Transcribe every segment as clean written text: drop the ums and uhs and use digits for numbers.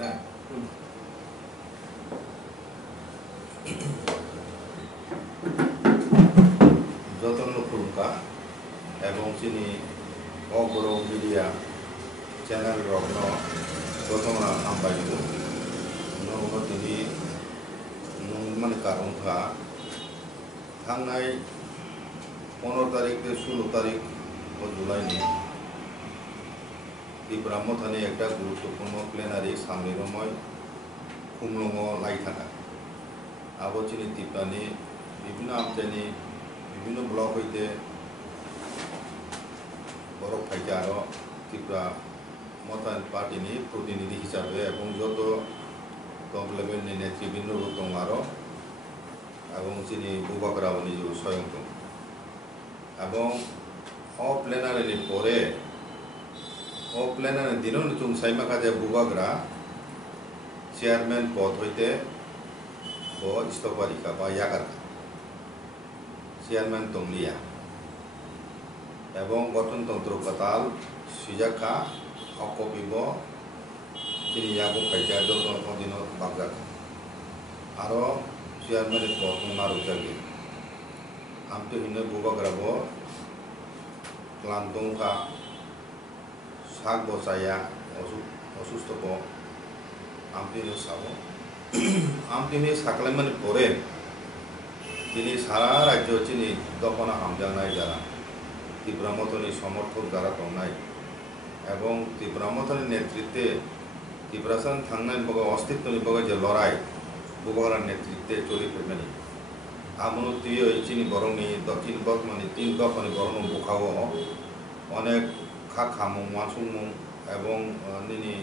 না যতন খুলকা এবং চিনি অগ্র মিডিয়া চ্যানেল রত্ন প্রথম হামবাयु न'आव दिनै মানে কারণটা थांनाय 15 तारिख 16 तारिख जुलाइनि त्रिपुरा मथानि एक गुरुत्वपूर्ण प्लेनारि सामलिरमय खुमलुङाव लायथाङा आबचिनि त्रिपुरानि विभिन्न आमथाइनि विभिन्न ब्लक हইতে बरफ फाइते आरो त्रिपुरा मथान पार्टीनि प्रतिनिधि हिसाबै এবং যত टप लेभेलनि नेतृबृन्द दं आरो এবং চিনি বুবাগ্রাও নিজেও স্বয়ং দं এবং অ প্লেনারিनि পরে অ প্লেনারি দিনও নতুন সাইমাকাজে বুবাগ্রা চেয়ারম্যান পদ হইতে ব ইস্তফা দিখা বা ইয়াগার চেয়ারম্যান তংলিয়া এবং গঠনতন্ত্র কাতাল সুজাখা অকপিব চিনি ইয়াগো ফাইতে দজন দিন বাগজাক আরো চেয়ারম্যানের পদ মারুজাগে আমতো হিনে বুবাগ্রাব ক্লান্তংখা শাক বসায়া অসুস্থ আমতিনি সাবো আমতিনি সাকলাইমানি পরে তিনি সারা রাজ্য চিনি দফনা হামজানাय যারা त्रिपुरा मथानि समर्थक যারা दंनाय এবং त्रिपुरा मथानि नेतृत्वे त्रिपुरासान थांनाय बगा अस्तित्वनि बगा जे लड़ाई बुबाग्रा नेतृत्वे चलिफैनाय आमनो तुयो चिनि बरंनि दक्षिण बर्मानि 3 दफानि बरं बुखाव अनेक खा खामुं मासुमुं এবং निनि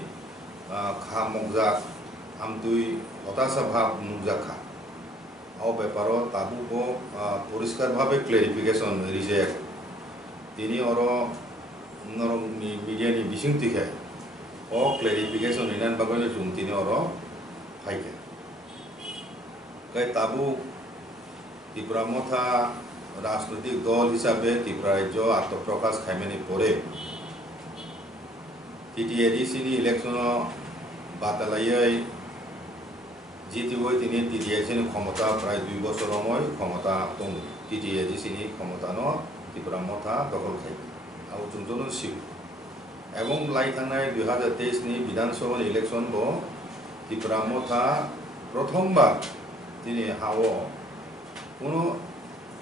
खा मगजाक আমতুই হতাশা ভাব মুজাখা আও ব্যাপারও তাবুকো পরিষ্কারভাবে ক্লারিফিকেশন রিজেক্ট তিনি অর নরমনি মিডিয়ানি বিসিংতিখে ও ক্লারিফিকেশন ইনান বাগনে জুম তিনি অর ফাইকে কাই তাবুক ত্রিপুরা মথা রাজনৈতিক দল হিসাবে ত্রিপুরা রাজ্য আত্মপ্রকাশ খাইমানি পরে টিটিএডিসিনি ইলেকশন বাতালাयै জিতিবই তিনি টিটিএডিসিनि ক্ষমতা প্রায় 2 বছর সময় ক্ষমতা দं টিটিএডিসিनि ক্ষমতা ন ত্রিপুরা মথা দখল খাই আর জুনজন শিব এবং লাই থানাय 2023 नि বিধানসভা ইলেকশন ব ত্রিপুরা মথা প্রথমবার তিনি হাও কোনো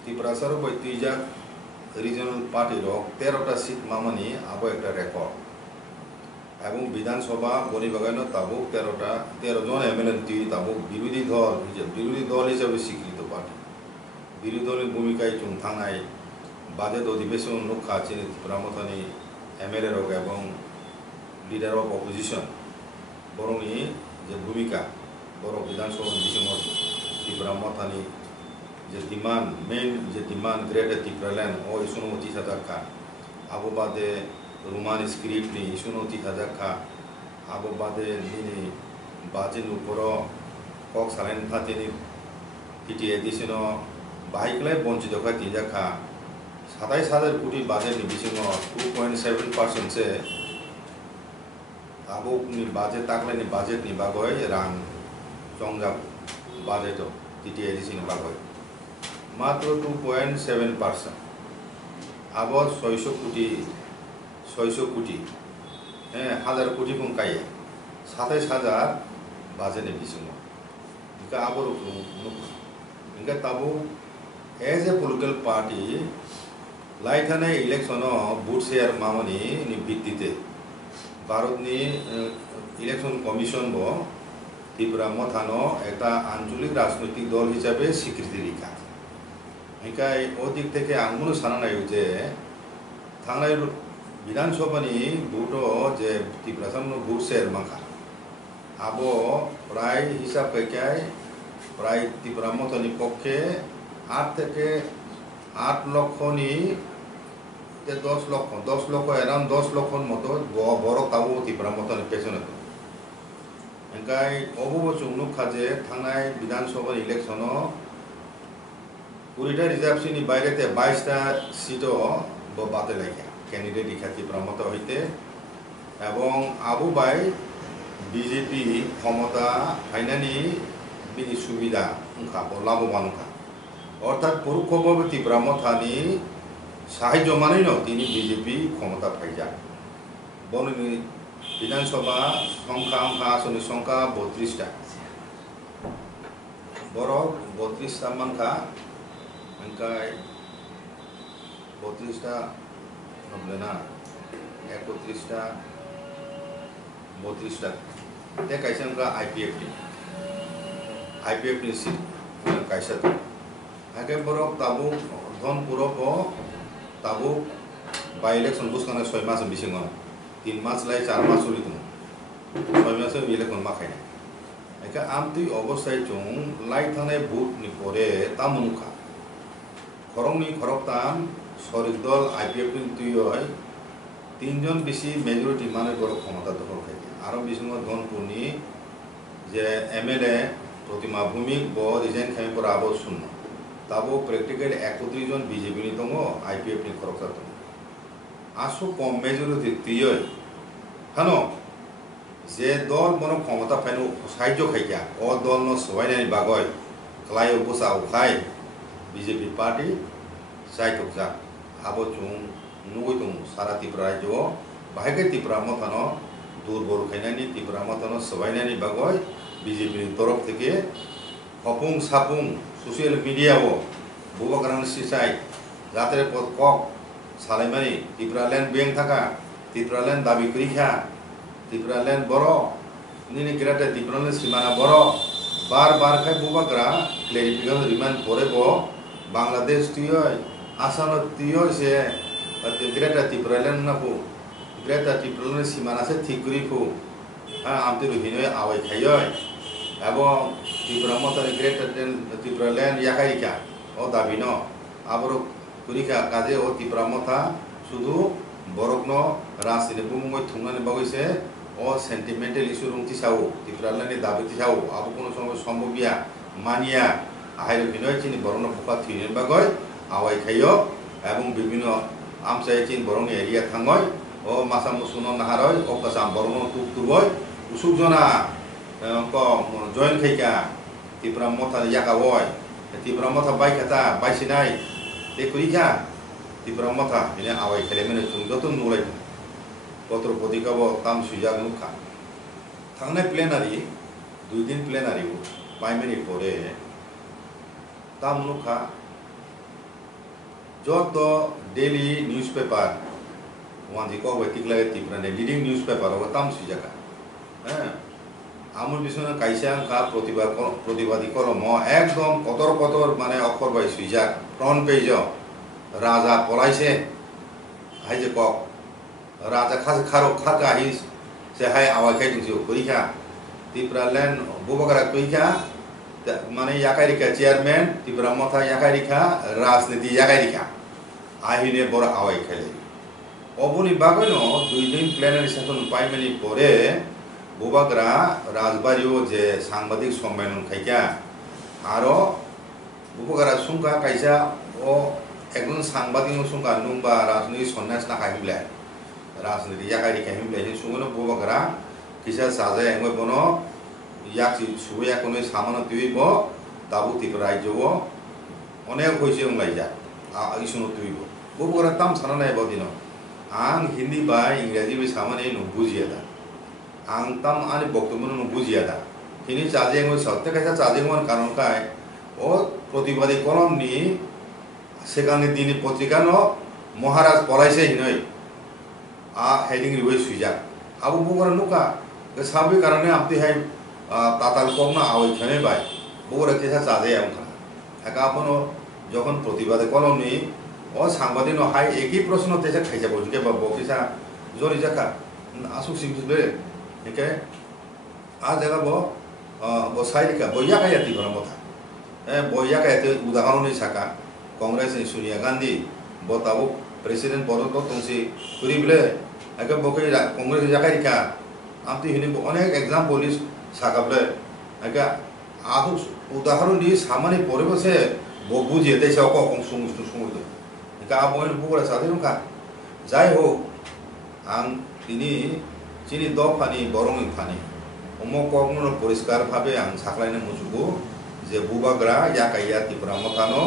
ত্রিপুরা সরব তুইজা রিজনাল পার্টির 13টা সিট মামানি আবো একটা রেকর্ড এবং বিধানসভা বনি বাগানো তাবুক 13 জন এমএলএ তুই তাবুক বিরোধী দল হিসেবে স্বীকৃত পার্টি বিরোধী দলের ভূমিকায় চুন থানায় বাজেট অধিবেশন রক্ষা চিনি ত্রিপুরা মথানি এমএলএ রোগ এবং লিডার অফ অপোজিশন বরংনি যে ভূমিকা বড় বিধানসভা বিসিং ত্রিপুরা মথানি যে ডিমান্ড মেইন যে ডিমান্ড গ্রেটার ত্রিপুরা ল্যান্ড ও ইস্যু 30,000 খা আবো বাদে रोमान स्क्रिप्ट नि इशू 30,000 खा आबो बादे नि बाजिन उपरो कक सालाइन थातिनि टिटिएडिसिनो बाहायखलाय बंचित खा 3 खा 27,000 कोटी बाजेट नि बिसिङो 2.7% से आबो नि बाजेट ताकलायनि बाजेट नि बागय रां चंगा बाजेट टिटिएडिसिनि बागय मात्र 2.7% आबो 600 कोटी हाजार कोटी बुंखायो 27,000 बाजेटनि बिसिङो इनका आबर इनका ताबो एज ए पलिटिकल पार्टी लाइथाने इलेक्शन बुथ शेयर मामनी नि भित्तिते भारतनि इलेक्शन कमिशन ब त्रिपुरा मथानो एक आंचलिक राजनैतिक दल हिसाबे स्वीकृति रेखा इनका अदिक থেকে आंगुनो सानानाय जे थांनाय विधानसभानि भोट जे त्रिपुरा सामनो भोट शेयर माखा आबो प्राय हिसाब कैकाय प्राय त्रिपुरा मथानि पक्षे 8 থেকে 8 लक्षनि 10 लक्ष अराउंड 10 लक्षर मतो बड़ ताबो त्रिपुरा मथानि पेছনে एंकाय अबो चुंगलुक खाजे थांनाय विधानसभा इलेक्शन 20টা रिजार्भसिनि बायरेते 22টা सीट बातिल कैंडिडेट दिखा त्रिपुरा मथा हईते एवं आबो बाय বিজেপি ক্ষমতা ফাইনানি বিনি সুবিধা উনখা লাভবান উনখা অর্থাৎ পরোক্ষভাবে ত্রিপুরা মথানি সাহায্য মানেই তিনি বিজেপি ক্ষমতা ফাইজা বননি বিধানসভা সংখ্যা উনখা আসনি সংখ্যা 32টা বড় 32টা মানখা ओंखाय 32टा हमले ना 31टा 32टा ते कैसे उनका आईपीएफ नि सीट कैसे तो आगे बरो ताबु धन पुरो को ताबु बाय इलेक्शन बुस करने 6 मास बिसिंग 3 मास लाई 4 मास उली तुम 6 मास इलेक्शन मा खाय एका आमति अवस्थाय जों लाई थाने भूत नि परे तामुनुखा खरंनि खरकताम सरिक दल आईपीएफ नि तुय 3 जन बेसि मेजरिटी माने बरो क्षमता दखल खाय आरो बिसिंग धनपुरनि जे एमएलए प्रतिमा भूमिक ब रिजाइन खाय पर आबो सुन ताबो प्रेक्टिकल 31 जन बीजेपी नि दङ आईपीएफ नि खरकता दङ आसु कम मेजरिटी तुय हानो जे दल बनो क्षमता फाइनो साहाय्य खायया अ दल न सवायनानि बागय खलायो बुसा उखाय बीजेपी पार्टी साइटोकजा आबो चुं नुगै दं सारा त्रिपुरा राज्यो बाहायके त्रिपुरा मथानो दुर्बल खायनानि त्रिपुरा मथानो सबायनानि बागय बीजेपी नि तरफ থেকে हपुं सापुं सोशल मीडियाओ बुबाग्रान सिसाय जाते पद कक सालायमानि त्रिपुरा लैंड बेंक थाका त्रिपुरा लैंड दाबि करिखा त्रिपुरा लैंड बरो निनि ग्रेटा त्रिपुरा लैंड सीमाना बरो बार बार खाय बुबाग्रा क्लेरिफिकेशन रिमाइंड करेबो बांग्लादेश तुय आसाम तुय से ग्रेटा त्रिपुरा लैंड नाखु ग्रेटा त्रिपुरा लैंड सीमाना से थिकुरिखु आमते रुहिनो आवाय खायो एवं त्रिपुरा मथानि ग्रेटा त्रिपुरा लैंड याकारिका ओ दाबिनो आबरो कुरिका काजे ओ त्रिपुरा मथा शुधु बरकनो राजनीति बुमुंगय थुंनानि बागैसे ओ सेंटिमेंटल इशू रुंति साव त्रिपुरा लैंड दाबि साव आबो कोनो समय सम्भबिया मानिया आहायरो बिनय चिनि बरनो बुका थिनि बागय आवाय खायो एवं विभिन्न आमसाय चिन बरनो एरिया थांगय ओ मासा मुसुनो नाहारय ओ कासाम बरनो तुक तुबय उसुक जना को जॉइन खायका त्रिपुरा मथा याकावय त्रिपुरा मथा बायखाता बायसिनाय ते कुरिखा त्रिपुरा मथा बिने आवाय खाले मेने जों जतो नुलाय गत्र पदिकाबो ताम सुजाग नुखा थांनाय प्लेनारि 2 दिन प्लेनारि पाइमेनि परे ताम नुखा जत डेली न्यूज़पेपर वांजी को वेतिकला त्रिपुरा ने लीडिंग न्यूज़पेपर ओ ताम सुजागा आमुल बिसना कायसा का प्रतिवादी कलम एकदम कतर कतर माने अक्षर बाय सुजाग फ्रंट पेज राजा पलाइसे हायजे क राजा खास खारो खाका हिस से हाय आवाय खाय दिसो करिखा त्रिपुरा लैंड बुबाग्रा करिखा माने याकारिका चेयरमैन त्रिपुरा मथा याकारिका राजनीति याकारिका आहिने बर आवाय खाय अबनि बागैनो 2 दिन प्लेनारि सेशन पाइमेनि परे बुबाग्रा राजबारियो जे सांबादिक सम्मेलन खायका आरो बुबाग्रा सुंगा कायसा ओ एकजन सांबादिक सुंगा नुंबा राजनीति सन्यास ना खायब्ला राजनीति याकारिका हिमब्ला नि सुंगनो बुबाग्रा किसा साजा एंगय बनो याकि सुबया कोने सामान तुइबो दाबु त्रिपुरा राज्यो अनेक होइसे उंलायजा इसुनो तुइबो बुबाग्रा ताम साना नाय बदिनो आं हिंदी बा इंग्राजी बे सामाने नु बुजियादा आं ताम आनि बक्तब्य नु बुजियादा हिनि चाजेंग सत्य कायसा चाजेंगन कारण काय ओ प्रतिवादी कलमनि सेगांनि दिनि पत्रिका न महाराज पलाइसे हिनै हेडिंग रिवे सुइजा आबो बुगारा नुका साबि कारणे आमति हाय ताताल कमना आवाय खाने बाय बुगारा केसा चाजे आंखा एका आपनो যখন प्रतिवादी कलमनि ओ सांबादिक न हाय एकই प्रश्न तेसा खायजा बजुके बा बकिसा जरि जाका आसु सिमबे एके आ जगह बो साइरिका बया कायति बरमथा बया कायति उदाहरण नि साका कांग्रेस नि सोनिया गांधी बताबो प्रेसिडेंट पद तो तुमसी कुरिबले एके बके कांग्रेस जाकारिका आमति हिनि अनेक एग्जाम्पल इस साकाबले एके आदु उदाहरण नि सामानि परिबसे बुझिए तेसा को संगुस्तु संगुदो एका बयन बुगरा सादेनुका जाय हो आं तिनि चिनि द फानि बरंनि फानि কখনো পরিষ্কারভাবে আং সাকলাইনে মুজুগো যে বুবাগ্রা ইয়াকাইয়া ত্রিপুরা মথানো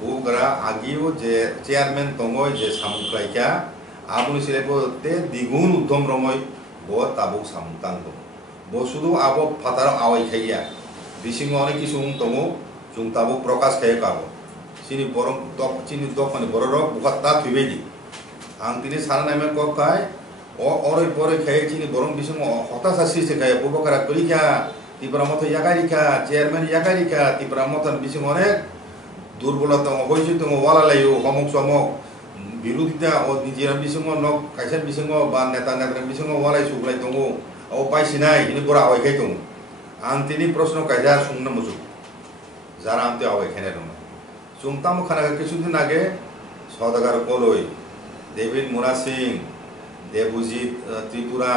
বুবাগ্রা আগিও যে চেয়ারম্যান তঙ্গয় যে সামুখ্লাইকা আবুনি সিলেপতে দ্বিগুণ উদ্যম রময় ব তাবুক সামুতাং দङ ব শুধু আবো ফাতার আওয়াই খাইয়া বিসিং অনেক কিছু দङ जों ताबो प्रकाश खायो काबो चिनि बरं दक चिनि दखनि बररक बुखाता थुइबायदि आं तिनि साना नायमे ककाय अरै परै खायो चिनि बरं बिसङ हतासा सिसे खायो बुबकरा कलिका ত্রিপুরা মতো यागारिका चेयरमैन यागारिका ত্রিপুরা মতন बिसङ अनेक दुर्बलता हयसो दङ वालालायो हमक समक बिरोधिता ओ निजिरा बिसङ नक काइसा बिसङ बा नेता नेता बिसङ वालाय सुग्लाय दङ औ पाइसिनाय इनि बरा आवायखाय दङ आं तिनि प्रश्न कायजा सुंनो मुजु যারা আমতে আওয়াইখানে রং চুমতাম খানাকে কিছুদিন আগে সদাগার কলই ডেভিড মুরা সিং দেবজিৎ ত্রিপুরা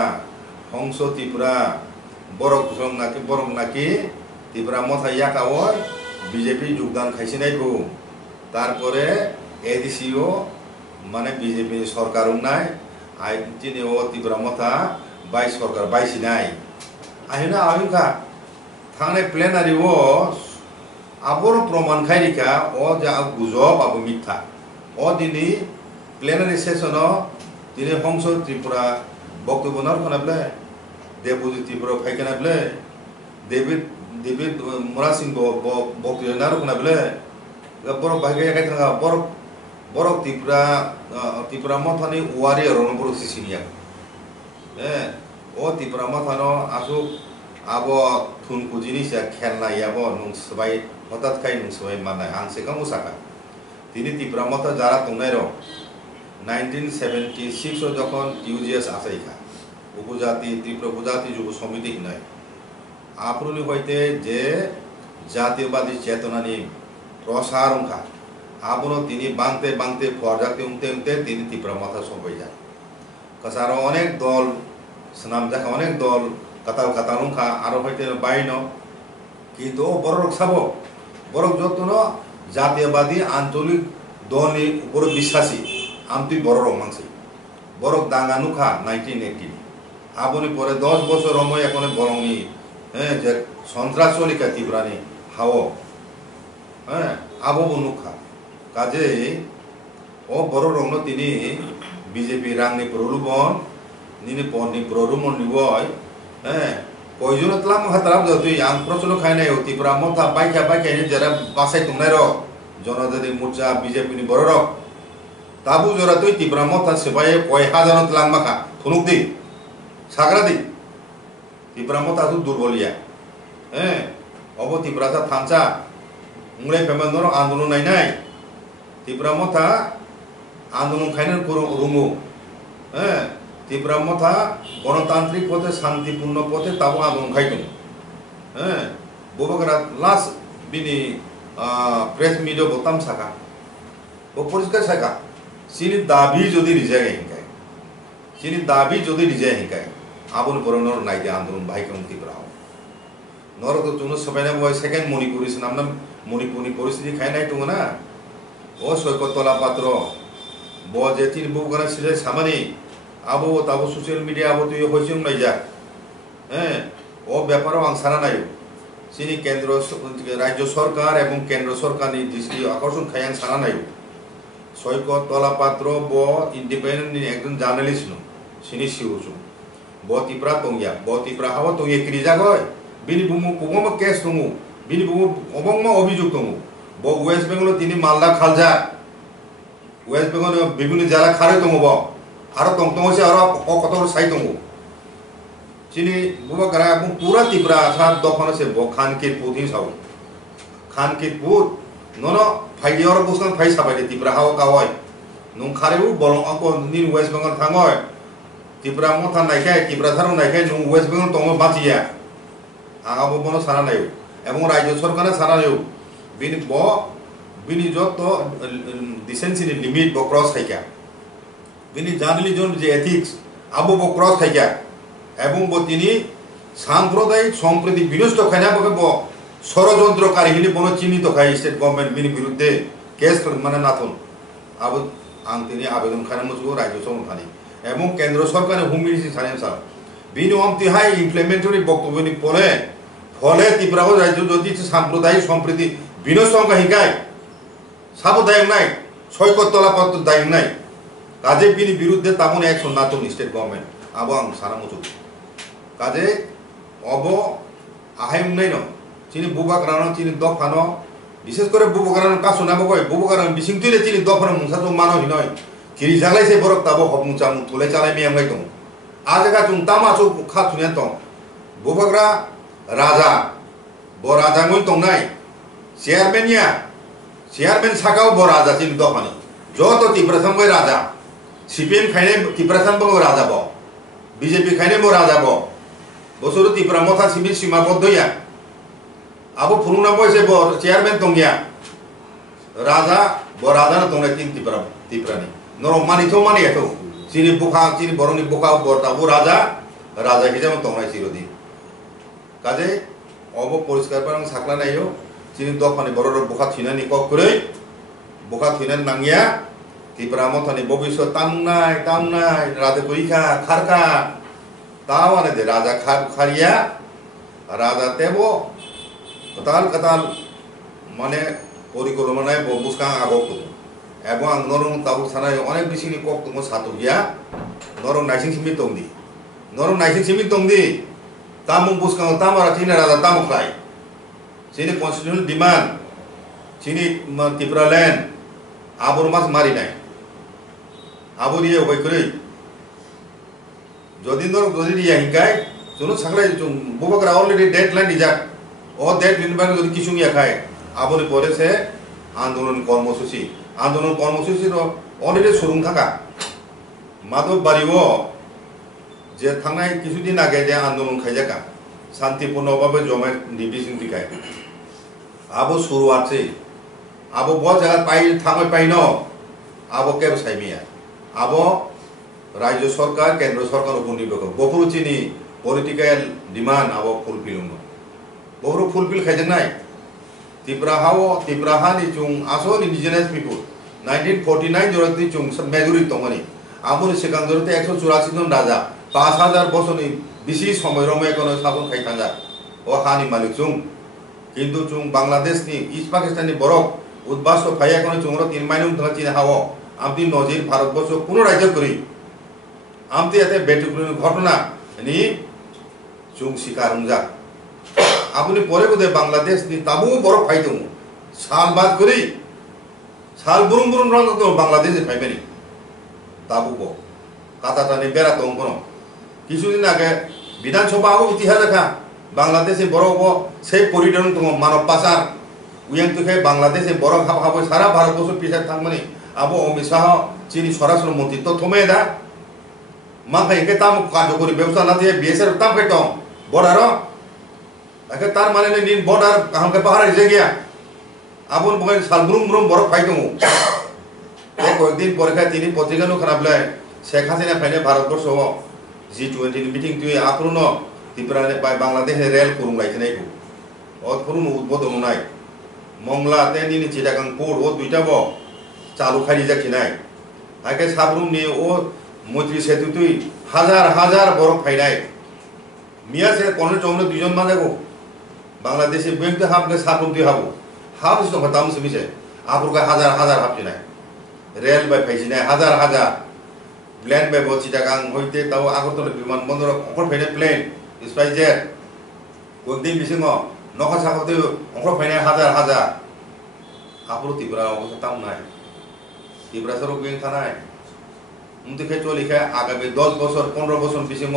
হংস ত্রিপুরা বরং নাকি ত্রিপুরা মথা ইয়াকাও বিজেপি যোগদান খাইছিনাইবো তারপরে এডিসিও মানে বিজেপি সরকার নাই আই তিনিও ত্রিপুরা মথা বাই সরকার বাইছিনাই আহিনা আমিখা থাংনাই প্লেনারিও आबर प्रमाण खायरिका ओ जा गुजब आबो मिथ्या ओ दिनै प्लेनारि सेसनो दिनै हंस त्रिपुरा बक्तव्य नरखनाब्ले देबजित त्रिपुरा फायखानाब्ले डेभिड मुरा सिंह बक्तव्य नरखनाब्ले बर बायगाय गायथांगा बर त्रिपुरा मथानि उवारि रणपुर सिसिनिया ओ त्रिपुरा मथानो आसु आबो थुनकु जिनिसा खेलनायाबो नंसबाय हठाৎ खाय नंसबाय मानाय आं सेका मुसाका तिनि ত্রিপুরা मथा जारा दंनाय र 1976 যখন টিউজিএস আসাইখা উপজাতি ত্রিপুরা উপজাতি যুব সমিতি হিনাই আপনি হইতে যে জাতীয়বাদী চেতনানি প্রসার অংখা আপনো তিনি বাংতে ফরজাতে উমতে তিনি ত্রিপুরা मथा সবাই যায় কাসারো অনেক দল সনাম দেখা অনেক দল কাতাল অংখা আরো হইতে বাইনো কিন্তু বড় সাবো বরক যতন জাতীয়বাদী আঞ্চলিক দলনি উপর বিশ্বাসী আমতি বড় মানসি বরক দাঙ্গানুখা 1980 আবনি পরে 10 বছর সময় এখন বরংনি যে সন্ত্রাস চলিকা ত্রিপুরানি হাও আবো বনুখা কাজে ও বড় রংনো তিনি বিজেপি রাংনি প্রলুবন নিনি পনি প্রলুমন নিবয় কয়জন তলাম হাতরাম যতই আং প্রচলন খাইনাই ত্রিপুরা মথা বাইকা যারা বাসাই দंनाय र জনজাতি মোর্চা বিজেপি नि বড় রক তাবু জরা তুই ত্রিপুরা মথা সেবাই কয় হাজার তলাম মাখা থনুক দি সাগরা দি ত্রিপুরা মথা তো দুর্বলিয়া অব ত্রিপুরা থানচা মুলাই পেমেন্টর আন্দোলন নাই ত্রিপুরা মথা আন্দোলন খাইনার রুমু ত্রিপুরা মথা গণতান্ত্রিক পথে শান্তিপূর্ণ পথে তাবো আন্দোলন খাইদों ববগরা লাস্ট বিনি প্রেস মিডিয়া বতাম সাকা ও পরিষ্কার সাকা সিনি দাবি যদি রিজায় হিংকায় সিনি দাবি যদি রিজায় হিংকায় আবুন পরনর নাইদে আন্দোলন ভাইকে ত্রিপুরা নর তো তুমি সবাইনা বয় সেকেন্ড মণিপুরি নামনা মণিপুরি পরিস্থিতি খাই নাই তুমি না ও সৈকত তলা পাত্র ব যে তিন ববগরা সিলে সামানি আবো তাবো সোশ্যাল মিডিয়া আবো তুই হইছিং নাইজা ও ব্যাপারও আং সারা নাই চিনি কেন্দ্র রাজ্য সরকার এবং কেন্দ্র সরকারনি দৃষ্টি আকর্ষণ খায়াং সারা নাই সৈকত তলা পাত্র ব ইন্ডিপেন্ডেন্ট একজন জার্নালিস্ট নো সিনি সিউসু ব ত্রিপুরা তংয়া ব ত্রিপুরা হাওয়া তংয়া কিরি জাগয় বিনি বুমু কুগম কেস দङो বিনি বুমু অবংম অভিযোগ দङो ব ওয়েস্ট বেঙ্গল তিনি মালদা খালজা ওয়েস্ট বেঙ্গল বিভিন্ন জেলা খারে দङो ব आरो तंतंगसे आरो कत साइ दङ चिनि बुबगरा पूरा त्रिपुरा सा दखन से ब खानकित पुथि साव खानकित पुत नन फाइदि आरो बुसन फाइ साबाय त्रिपुरा हाव कावय नं खारेबु बलं अको नि वेस्ट बेंगल थांगय ত্রিপুরা मथा नायखाय ত্রিপুरा थारो नायखाय नं वेस्ट बेंगल दङ बाचिया आगाबो बनो सारा नायो एवं राज्य सरकारा सारा नायो बिनि जत डिसेंसिनि लिमिट ब क्रस खायका बिनि জার্নালিজম যে এথিক্স আবো ব ক্রস খাইকা এবং ব তিনি সাম্প্রদায়িক সম্প্রীতি বিনষ্ট খাইনা বকে ব ষড়যন্ত্রকারী হিলি বন চিহ্নিত খাই স্টেট গভর্নমেন্ট বিনি বিরুদ্ধে কেস মানে নাথন আবো আং তিনি আবেদন খানা মুজু রাজ্য সরকার এবং কেন্দ্র সরকারের হোম মিনিস্ট্রি সানেন সার বিনি অন্তিহাই ইমপ্লিমেন্টরি বক্তব্যনি পরে ফলে ত্রিপুরা রাজ্য যদি সাম্প্রদায়িক সম্প্রীতি বিনষ্ট হিকায় সাবধায়ক নাই সৈকতলা পত্র দায়ক নাই কাজে বিনি বিরুদ্ধে তেমন অ্যাকশন না তো স্টেট গভর্নমেন্ট আবো আং সারা মতো কাজে অব আহাইম নাই ন চিনি বুবাগ্রানো চিনি দফানো বিশেষ করে বুবগ্রানো কাছো নাবো কয় বুবগ্রানো বিসিং তুইলে চিনি দফানো মুসা তো মানো হিনয় কিরি জাগলাই সে বরক তাবো হব মুচা মু তুলে চালাই মিয়াম গাই দং আজাগা তুং তামাচো খা থুনে দং বুবগ্রা রাজা ব রাজা মই দং নাই চেয়ারম্যান সাকাও ব রাজা চিনি দফানি যত ত্রিপুরা বই রাজা সিপিএম খাইনে ত্রিপুরা বো রাজা ব বিজেপি খাইনে বো রাজা ব বছর ত্রিপুরা মথা সিবিল সীমাবদ্ধইয়া আবো ফুরুনা বয়সে ব চেয়ারম্যান দংগিয়া রাজা ব রাজা না দংনা তিন ত্রিপুরানি নর মানি তো মানি এত চিনি বুখা চিনি বরনি বুখা বরতা বো রাজা হিসাবে দংনাই চিরদিন কাজে অব পরিষ্কার পারং সাকলা নাইও চিনি দফানি বড় বুখা থিনানি কক করে বুখা থিনানি নাঙ্গিয়া ত্রিপুরা মথানি ভবিষ্যৎ তামনাই রাজা কইখা খারকা তাও আনে দে রাজা খারিয়া রাজা তেব কতাল মানে পরিকল্পনায় বুসকাং আগক এবং আং নরম তাবুক সানায় অনেক বেশি কক তুমি সাতু গিয়া নরম নাইসিং সিমি তংদি তামুক বুসকাং তামারা চিনি রাজা তামুক খাই চিনি কনস্টিটিউশনাল ডিমান্ড চিনি ত্রিপুরা ল্যান্ড আবর মাছ মারি নাই আবর ইয়ে হই করে যদি ইয়া হিংকায় শুনো সাকলাই বুবকরা অলরেডি ডেডলাইন দিজাক ও ডেডলাইন বারে যদি কিছু ইয়া খায় আবরি পরে সে আন্দোলন কর্মসূচি অলরেডি শুরু থাকা মাধব বাড়িও যে থানায় কিছুদিন আগে যে আন্দোলন খাইজাকা শান্তিপূর্ণভাবে জমায়েত নির্বিঘ্ন দিকায় আবো শুরু আছে আবো বহু জায়গা থামাই পাই ন আবো কেব সাইমিয়া আবো রাজ্য সরকার কেন্দ্র সরকার উপর নির্ভর করে বহু চিনি পলিটিক্যাল ডিমান্ড আবো ফুলফিল বহু ফুলফিল খাইছে নাই ত্রিপুরা হানি চুং আসল ইন্ডিজিনাস পিপুল 1949 জরতি চুং মেজরিটি তমনি আমনি সেখান জরতে 184 জন রাজা 5000 বছরনি বেশি সময় রমে কোনো শাসন খাই থাকা ও হানি মালিক চুং কিন্তু চুং বাংলাদেশ নি ইস্ট পাকিস্তানি বরক উদ্বাস্ত ফাইয়া কোনো চুংর 3 মাইনুম ধরা চিনে হাও আমতি নজির ভারতবর্ষ কোন রাজ্য করি আমতি এতে বেটুকুন ঘটনা নি চুং শিকার উংজা আপনি পরে বোধ বাংলাদেশ নি তাবু বড় ফাইদুম সাল বাদ করি সাল বুরুম রঙ তো বাংলাদেশে ফাইবেনি তাবু বো কাতাটানি বেড়া তো কোনো কিছুদিন আগে বিধানসভা ইতিহাস লেখা বাংলাদেশে বড় সেই পরিডন তো মানব পাচার উইয়াং তুখে বাংলাদেশে বড় খাব সারা ভারতবর্ষ পিছায় থাকমানি আবো অমিত শাহ চিনি স্বরাষ্ট্র মন্ত্রী তো থমে দা মা খাইকে তাম কার্যকরী ব্যবস্থা না দিয়ে বিএসএর তাম খাইতো বর্ডার একে তার মানে নিন বর্ডার আমাকে পাহাড়ে যে গিয়া আপন বকে সালবুরুম বড় ফাইতো কয়েকদিন পরে খাই তিনি পত্রিকানো খারাপলে শেখ হাসিনা ফাইনে ভারতবর্ষ G20 মিটিং তুই আক্রমণ ত্রিপুরা বাংলাদেশে রেল করুম লাইছে নাই অতফুরুম উদ্বোধন নাই মংলা তেনি চিটাগাং পোর্ট ও দুইটা ব চালু খালি যাচ্ছি নাই আগে সাবরুম নি ও মৈত্রী সেতু তুই হাজার বরফ ফাইনাই মিয়া সে কোনো চৌনে দুজন মাঝাগো বাংলাদেশে বেংতে হাবলে সাবরুম তুই হাবো হাবস তো তাম সেমিছে আবরুকা হাজার হাবছি নাই রেল বাই ফাইছি নাই হাজার প্লেন বাই ব চিটাগাং হইতে তাও আগরতলা বিমানবন্দর অকল ফাইনে প্লেন স্পাইজেট কয়েকদিন বিসিङ নখা সাকতে অকল ফাইনে হাজার আপরো ত্রিপুরা অবস্থা তাম নাই ত্রিপুরা সরক বেং থানায় উনতিখে চলিখে আগামী 10 বছর 15 বছর বিসিङ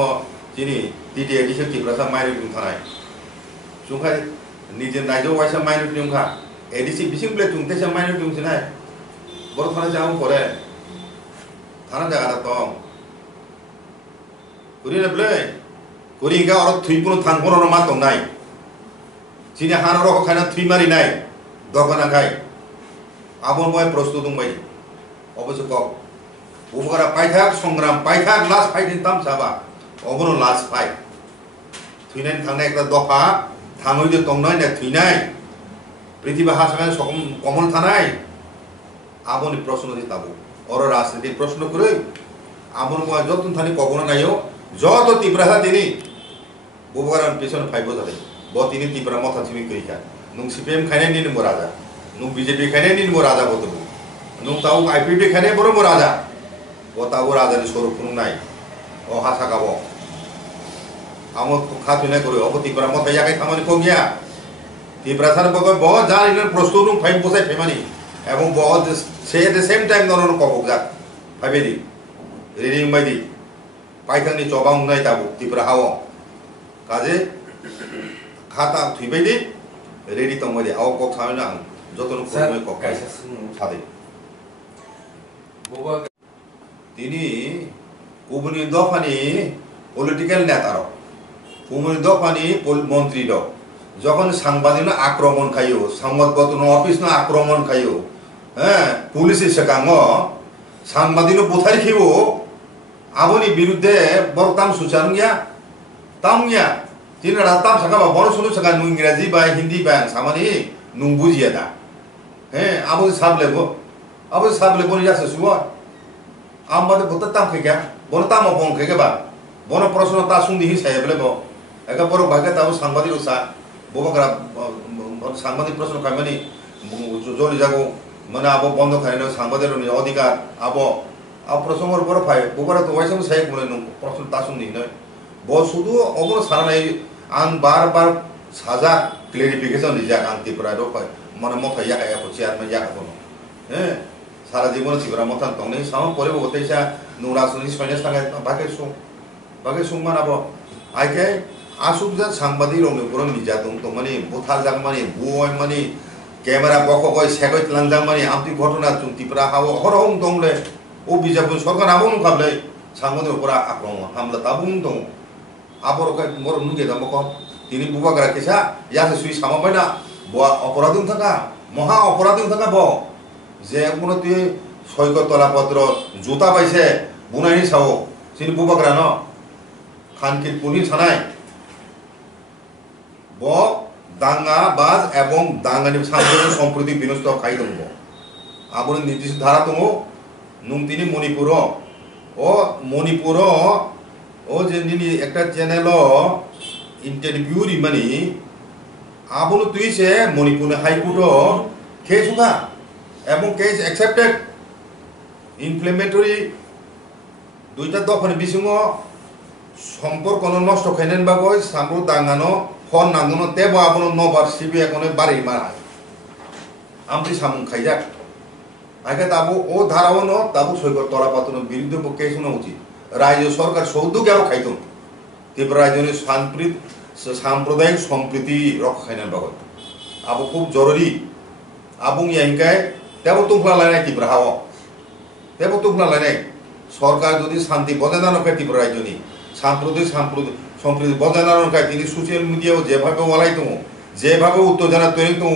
চিনি টিটি এডিশন ত্রিপুরা মাইনরিটি থানায় চুংখাই নিজে রাজ্য ওয়াইসা মাইনরিটি উংখা এডিসি বিসিং প্লে চুংতেছে মাইনরিটি উংছি নাই বড় থানা যাও করে থানা জায়গাটা তো করি না প্লে করি গা আর থুইপুনো থানপুনো মা দং নাই চিনি হানার খাইনা থুই মারি নাই দখনা খাই আবন বয় প্রস্তুত দংবাই অবশ্য কক উপকারা পাইথাক সংগ্রাম পাইথাক লাস্ট ফাইটিং তাম সাবা অবনো লাস্ট ফাইট থুইনাই থাংনাই একটা দফা থাঙই যে তংনাই না থুইনাই পৃথিবী হাসায় সকম কমল থানায় আবনি প্রশ্ন দিয়ে তাবো অর রাজনীতি প্রশ্ন করে আমন যতন থানি কখনো নাইও যত ত্রিপুরা তিনি ববগারান পেছন ফাইব যাবে ব তিনি ত্রিপুরা মথা চিমি কইকা নুং সিপিএম খাইনে নিন মো রাজা নুং বিজেপি খাইনে নিন মো রাজা বত নুং তাও আইপিপি খাইনে বড় মো রাজা ব তাও রাজানি স্বরূপ কোনো নাই ও হাসা গাব আমো খাতুনে করে অব ত্রিপুরা মথা ইয়াকাই খামানি কমিয়া ত্রিপুরা সার বগ ব জান ইন প্রস্তুত নুং ফাইম বসাই ফেমানি এবং ব সে এট দ্য সেম টাইম নন কবক যা ফাইবেদি রিডিং বাইদি পাইথাंनि चबां नाय दाबो ত্রিপুরা हाव काजे खाता थुइबायदि रेडी तंबायदि आव कक थानो आं जतन करनो कक सादे তিনি কুবনি দফানি পলিটিক্যাল নেতার কুবনি দফানি মন্ত্রী দ যখন সাংবাদিক আক্রমণ খাইও সংবাদপত্র অফিস না আক্রমণ খাইও হ্যাঁ পুলিশের সেকাঙ্গ সাংবাদিক বোথারি খেও আবনি বিরুদ্ধে বড় তাম সুচারুং গিয়া তাম গিয়া তিনি রাতাম সাকাবা বড় শুরু সাকা নুং ইংরেজি বা হিন্দি বা সামানি নুং বুঝিয়া দা হ্যাঁ আবু সাবলে বনি যাচ্ছে সুব আমাদের বত তাম খেগা বন তাম বন খেগে বা বন প্রশ্ন তা সুন্দি হি সাহেব লেব একা বড় ভাগে তাও সাংবাদিক উসা ববকরা সাংবাদিক প্রশ্ন খাইমানি জলি যাগো মানে আবো বন্ধ খাইনো সাংবাদিকের অধিকার আবো প্রসঙ্গর উপর ফাই ববরা তো ওইসব সাহেব বলে প্রশ্ন তা সুন্দি নয় ব শুধু অবর সারানাই আন বারবার সাজা ক্লিয়ারিফিকেশন নিজা আন ত্রিপুরা রপাই মানে মথা ইয়াকা ইয়াকো চেয়ারম্যান ইয়াকা বনো হ্যাঁ সারা জীবন ত্রিপুরা মথান তংনি সাম পরে বতেইসা নুরাসনি সৈন্য সাঙ্গে বাকে সুং মানাবো আইকে আসুক যা সাংবাদিক রংনি উপর নিজা দং তো মানে বোথার জাং মানে বুয় মানে ক্যামেরা বকগয় সেগয় লাংজাং মানে আমতি ঘটনা চুং ত্রিপুরা হাও হরহং দংলে ও বিজাপুর সরকার আবং খাবলে সাংবাদিক উপর আক্রমণ হামলা তাবুং দং আবরকে মর নুগে দমক তিনি বুবাগরা কেসা ইয়াসে সুই সামাবাই না ব অপরাধী থাকা মহা অপরাধী থাকা ব যে কোনো তুই সৈকত তলাপত্র জুতা পাইছে বুনাইনি সাও তিনি বুবাগরা ন খানকির পুলিশ থানায় ব দাঙ্গা বাজ এবং দাঙ্গানি সাংবাদিক সম্প্রতি বিনষ্ট খাই দঙ্গ আবর নির্দিষ্ট ধারা দङ নুং তিনি মণিপুর ও যে নিনি একটা চ্যানেল ইন্টারভিউ রিমানি আবনো তুইছে মণিপুর হাইকোর্ট কেস হুকা এবং কেস অ্যাকসেপ্টেড ইমপ্লিমেন্টরি দুইটা দফানি বিসিङ সম্পর্ক নষ্ট খাইনেন বাগয় সামরু দাঙ্গানো ফন নাঙ্গনো তেব আবনো নবার সিবি একনে বাড়ি মারা আমতি সামুং খাইজাক আগে তাবো ও ধারাও ন তাবো সৈকত তলাপাতন বিরুদ্ধে কেস ন উচিত রাজ্য সরকার সৌদ্যোগেও খাইত ত্রিপুরা রাজ্যের সাম্প্রদায়িক সম্প্রীতি রক্ষা খাইনার বাবদ আবো খুব জরুরি আবুং ইয়াহিংকায় তেব তুফলা লাইনাই ত্রিপুরা হাও তেব তুফলা লাইনাই সরকার যদি শান্তি বজায় না রাখে ত্রিপুরা রাজ্যনি সাম্প্রদায়িক সম্প্রীতি বজায় না রাখে তিনি সোশ্যাল মিডিয়াও যেভাবে ওলাই দङ যেভাবে উত্তেজনা তৈরি দङ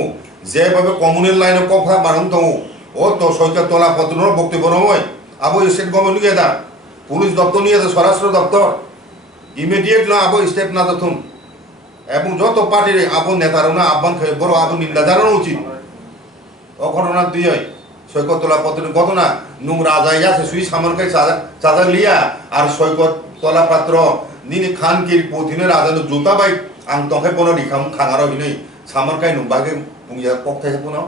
যেভাবে কমিউনাল লাইনে কথা বাড়ান দङ ও তো সরকার তলা পত্র বক্তব্য নয় আবো স্টেট গভর্নমেন্ট নিয়ে দা পুলিশ দপ্তর নিয়ে স্বরাষ্ট্র দপ্তর ইমিডিয়েট আবো স্টেপ না যথুন এবং যত পার্টির আবো নেতারা না আহ্বান খাই বড় আবো নিন্দা জানানো উচিত অঘটনা দুই সৈকত তলা পত্রের ঘটনা নুং রাজা ইয়াছে সুই সামরকাই চাদা লিয়া আর সৈকত তলা পাত্র নিনি খানকির পথিনে রাজানো জুতা বাই আং তংখাই পনো রিখাম খাঙার হিनै সামরকাই নুং বাগে পুংয়া পকথাই পুনো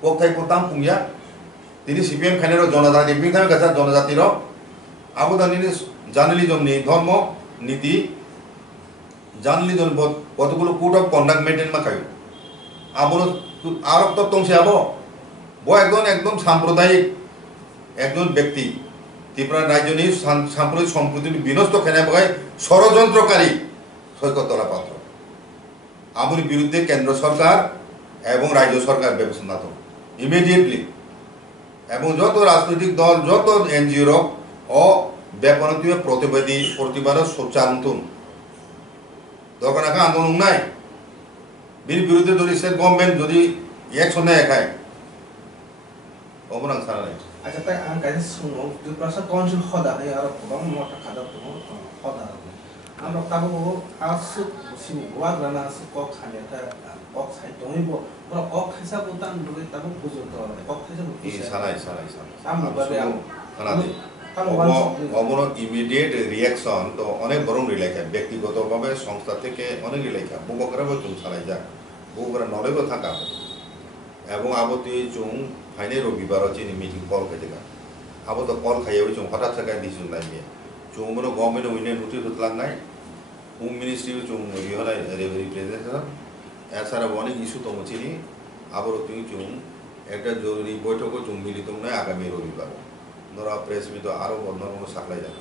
পকথাই পুতাম পুংয়া তিনি সিপিএম খানের জনজাতি বিধান গাছা জনজাতির আবদানি জার্নালিজম নি ধর্ম নীতি জার্নালিজম কতগুলো কোড অফ কন্ডাক্ট মেনটেন মাখায় আবো আরব তত্ত্বংশে আবো ব একদম সাম্প্রদায়িক একজন ব্যক্তি ত্রিপুরা রাজ্যনি সাম্প্রদায়িক সম্প্রীতি বিনষ্ট খেনায় বগায় ষড়যন্ত্রকারী সৈকত তলাপাত্র আবুর বিরুদ্ধে কেন্দ্র সরকার এবং রাজ্য সরকার ব্যবস্থা ইমিডিয়েটলি এবং যত রাজনৈতিক দল যত এনজিওর ও ব্যাপারীয় প্রতিবাদ সোচ্চারণ দরকার রাখা আন্দোলন নাই বির বিরুদ্ধে যদি স্টেট গভর্নমেন্ট যদি অ্যাকশন নেয় একাই অবরাং সারা নাই আচ্ছা তাই আং কাছে শুনো যে প্রশ্ন কনসুল হদা হয় আর গোবাং মটা খাদা তো হদা আমরা তাবো আসু সিনি ওয়াগ্রানা আসু কক খানে তা কক সাই দইব পুরো কক খাইসা বুতান দুই তাবো বুঝো তো কক খাইসা বুঝো সারাই আমরা বাদে খানাতে কারণ ওয়ান অমন ইমিডিয়েট রিয়াকশন তো অনেক বরং রিলাইখা ব্যক্তিগতভাবে সংস্থা থেকে অনেক রিলাইখা বুবকরাবো চুং সালাই যা বুবকরা নলেবো থাকা এবং আবতি চুং ফাইনে রবিবার চিনি মিটিং কল খাইতেগা আবো তো কল খাইয়াবো চুং হঠাৎ থাকা ডিসিশন লাইনে চুং মনে গভর্নমেন্ট উইনে নুটি হুতলাंनाय হোম মিনিস্ট্রি চুং ইহলাই রিপ্রেজেন্টেশন এছাড়া অনেক ইস্যু তো চিনি আবারও তুই চুং একটা জরুরি বৈঠকও চুং মিলিত আগামী রবিবার ধরা প্রেস মিট আরও অন্য কোনো সাপ্লাই যাবে